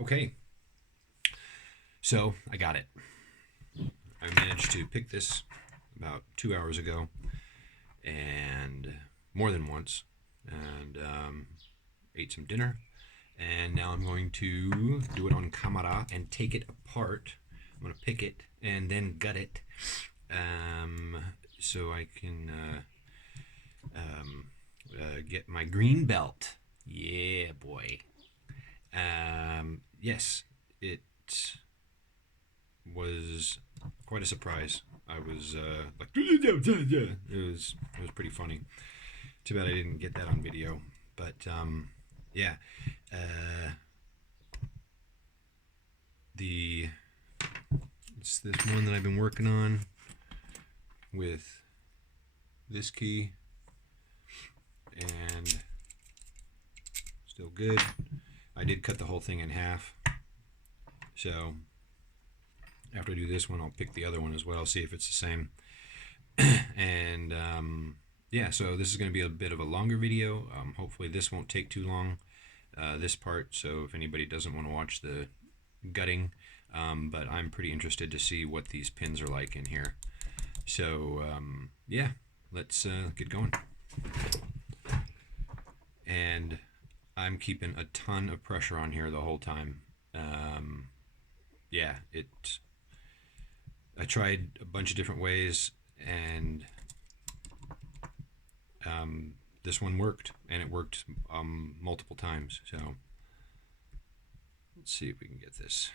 Okay, so I got it. I managed to pick this about 2 hours ago, and more than once, and ate some dinner. And now I'm going to do it on camera and take it apart. I'm going to pick it and then gut it, um, so I can get my green belt. Yeah, boy. Yes, it was quite a surprise. I was like, it was pretty funny. Too bad I didn't get that on video, but yeah, uh, the it's this one that I've been working on with this key, and still good. I did cut the whole thing in half, so after I do this one, I'll pick the other one as well, see if it's the same. And yeah, so this is going to be a bit of a longer video. Hopefully this won't take too long, this part, so if anybody doesn't want to watch the gutting, but I'm pretty interested to see what these pins are like in here. So yeah, let's get going. And I'm keeping a ton of pressure on here the whole time. Yeah, I tried a bunch of different ways, and this one worked, and it worked multiple times. So let's see if we can get this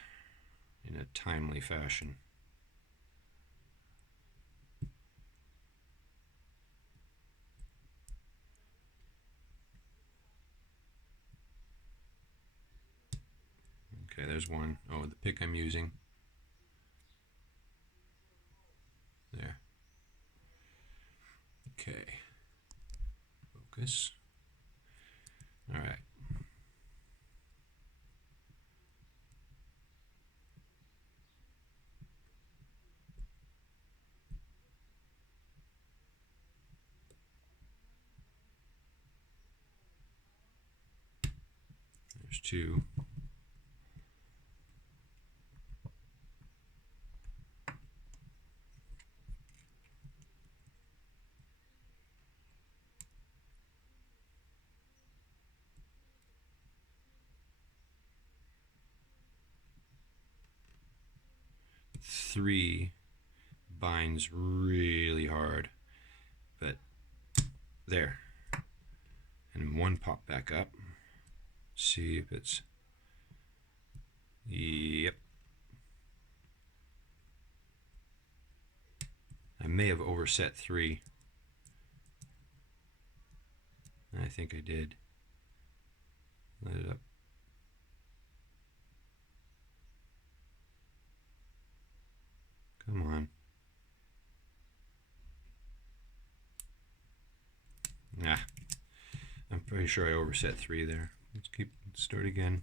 in a timely fashion. Okay, there's one. Oh, the pick I'm using. There. Okay. Focus. All right. There's two. Three binds really hard, but there. And one pop back up. See if it's. Yep. I may have overset three. I think I did. Let it up. Come on. Nah. I'm pretty sure I overset three there. Let's start again.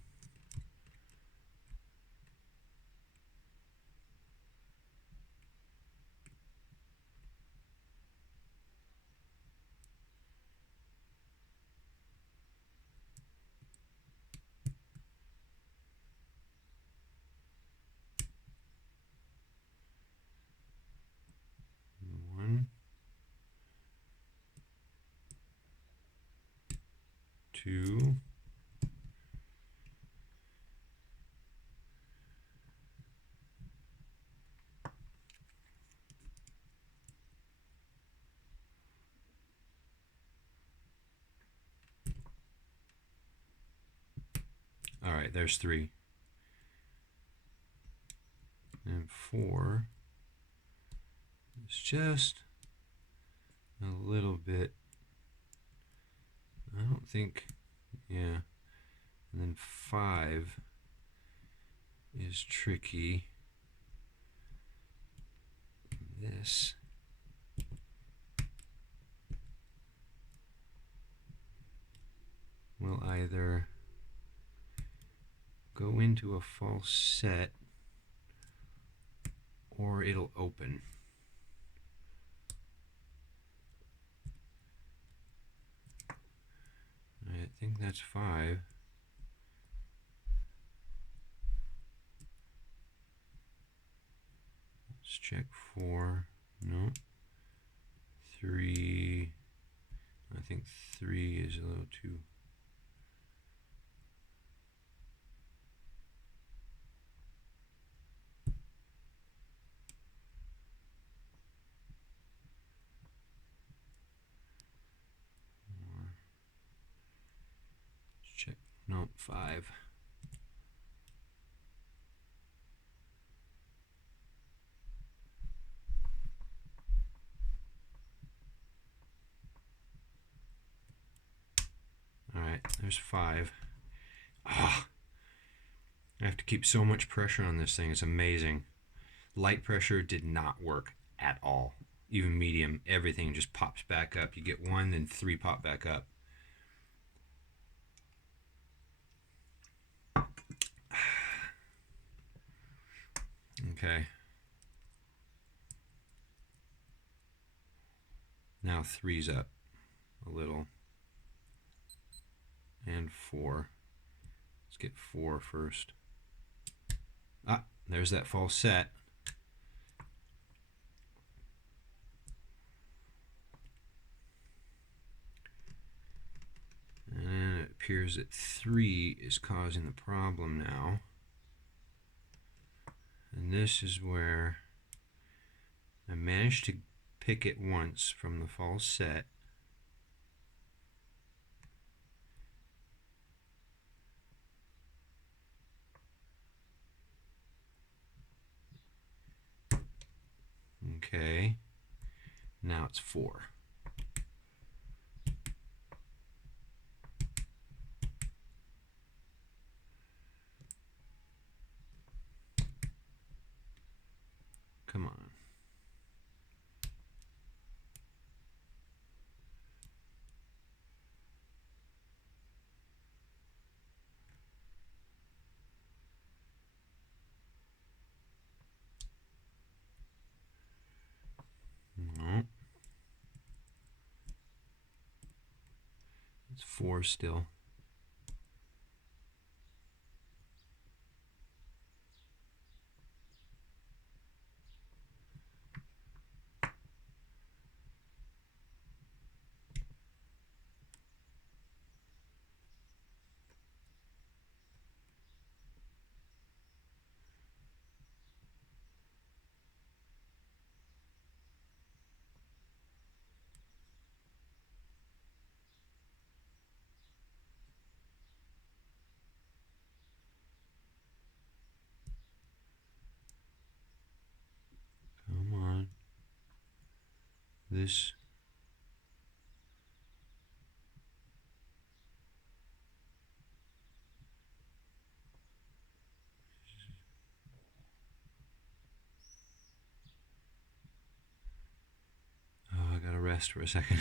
One, two, all right, there's three. And four is just a little bit, I don't think, yeah. And then five is tricky. This will either go into a false set or it'll open. I think that's five. Let's check 4. No. 3. I think 3 is a little too. Let's check. No, 5. All right, there's 5. Ah, I have to keep so much pressure on this thing. It's amazing. Light pressure did not work at all. Even medium, everything just pops back up. You get 1, then 3 pop back up. Okay. Now 3's up a little. And 4. Let's get 4 first. Ah, there's that false set. And it appears that 3 is causing the problem now. And this is where I managed to pick it once from the false set. Okay, now it's 4. Come on. No. It's 4 still. Come on. This. Oh, I gotta rest for a second.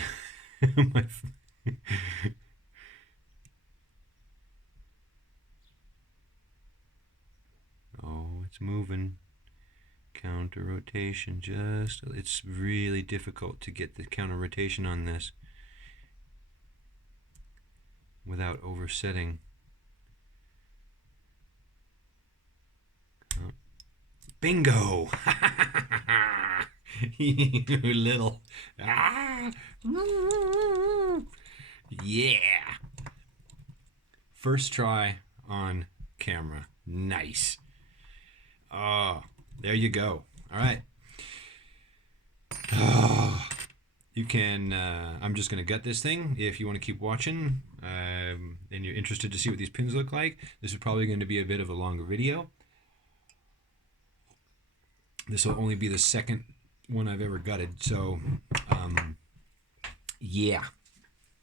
Oh, it's moving. Counter rotation, it's really difficult to get the counter rotation on this without oversetting. Oh. Bingo! You little. Yeah! First try on camera. Nice. Oh, there you go. All right. Oh, you can, I'm just going to gut this thing. If you want to keep watching and you're interested to see what these pins look like, this is probably going to be a bit of a longer video. This will only be the second one I've ever gutted. So, yeah,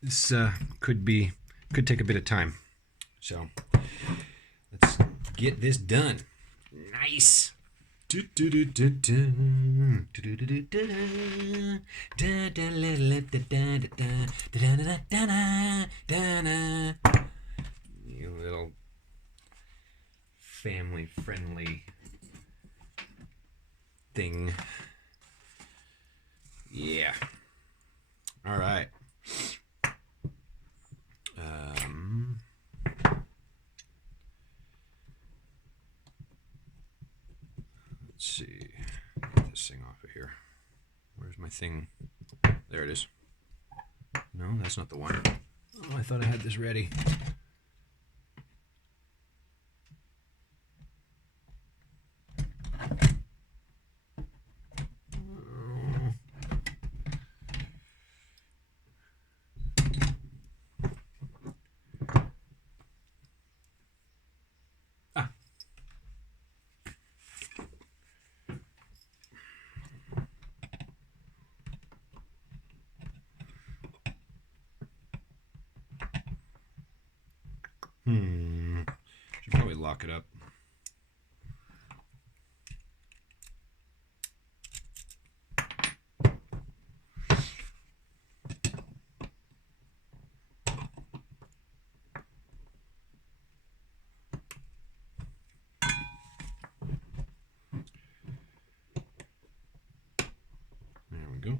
this could take a bit of time. So, let's get this done. Nice. You little family-friendly thing. Yeah. All right. Let's see. Get this this thing off of here. Where's my thing? There it is. No, that's not the one. Oh, I thought I had this ready. Should probably lock it up. There we go.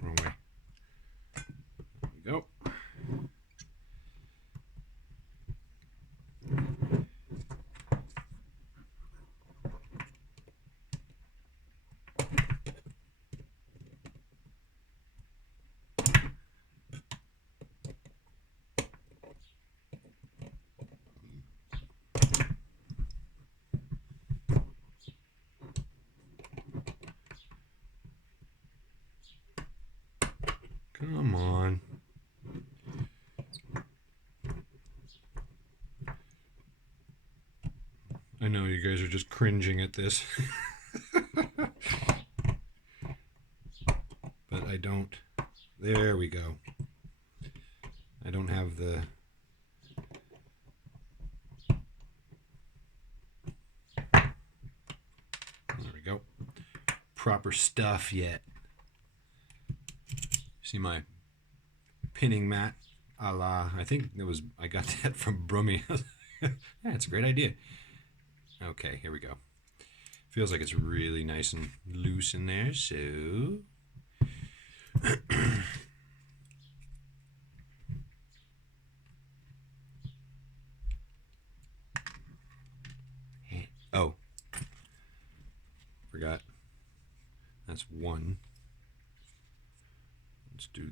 Wrong way. There we go. Come on. I know you guys are just cringing at this. But I don't. There we go. I don't have the... There we go. Proper stuff yet. See my pinning mat a la, I think it was, I got that from Brummy. Yeah, it's a great idea. Okay, here we go. Feels like it's really nice and loose in there, so... Oh. Forgot. That's one. Let's do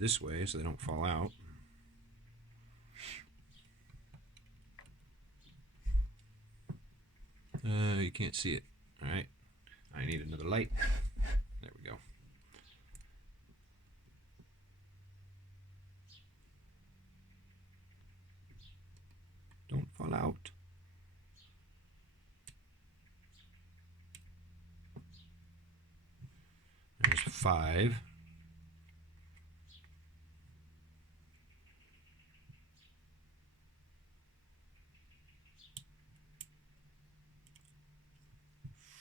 this way so they don't fall out. You can't see it. All right. I need another light. There we go. Don't fall out. There's 5.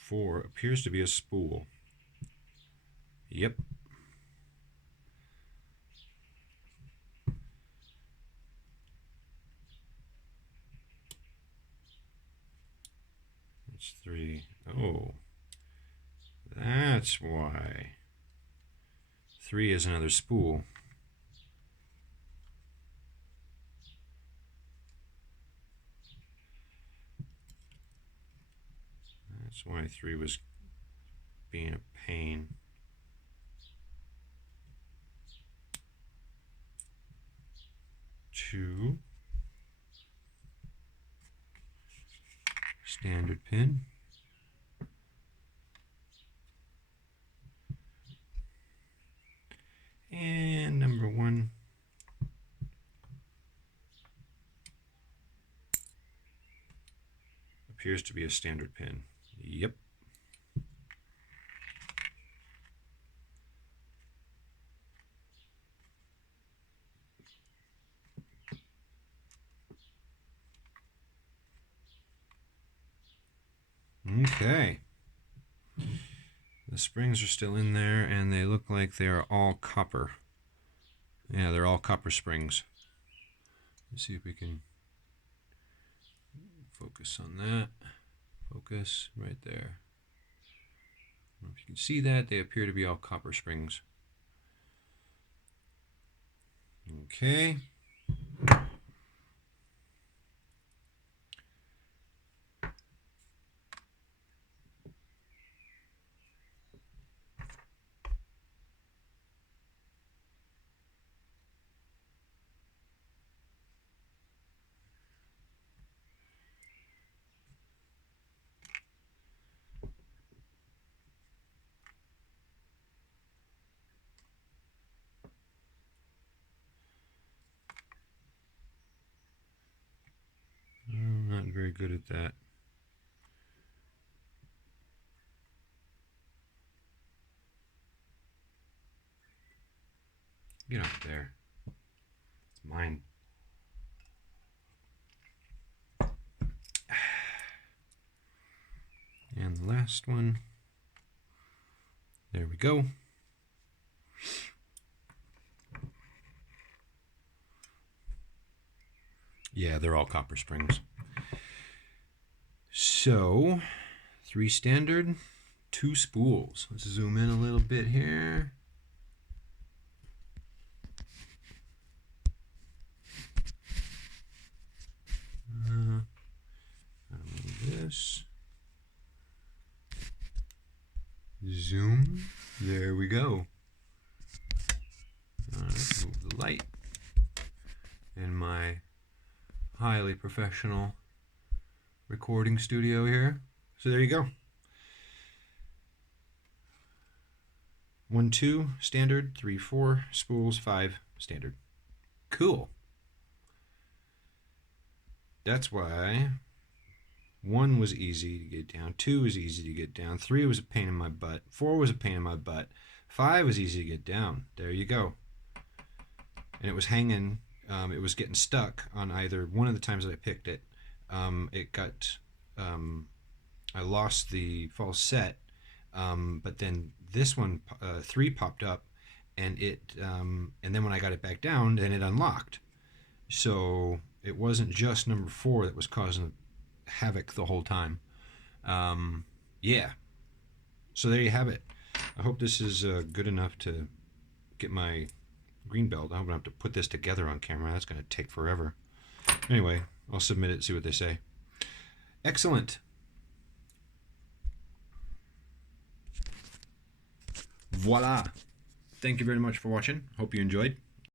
Four appears to be a spool. Yep. That's 3. Oh. That's why. 3 is another spool. That's why 3 was being a pain. Two. Standard pin. And number 1. Appears to be a standard pin. Yep. Okay. The springs are still in there, and they look like they are all copper. Yeah, they're all copper springs. Let's see if we can focus on that. Focus right there. I don't know if you can see that. They appear to be all copper springs. Okay. I'm not very good at that. Get up there. It's mine. And the last one. There we go. Yeah, they're all copper springs. So, 3 standard, 2 spools. Let's zoom in a little bit here. This. Zoom. There we go. Alright, move the light. In my highly professional recording studio here. So there you go. 1, 2 standard, 3, 4 spools, 5 standard. Cool. That's why 1 was easy to get down, 2 was easy to get down, 3 was a pain in my butt, 4 was a pain in my butt, 5 was easy to get down. There you go. And it was hanging, it was getting stuck on either one of the times that I picked it. It got, I lost the false set, but then this one, 3 popped up, and and then when I got it back down, then it unlocked. So it wasn't just number 4 that was causing havoc the whole time. Yeah. So there you have it. I hope this is good enough to get my green belt. I hope I don't have to put this together on camera. That's going to take forever. Anyway, I'll submit it and see what they say. Excellent. Voila. Thank you very much for watching. Hope you enjoyed.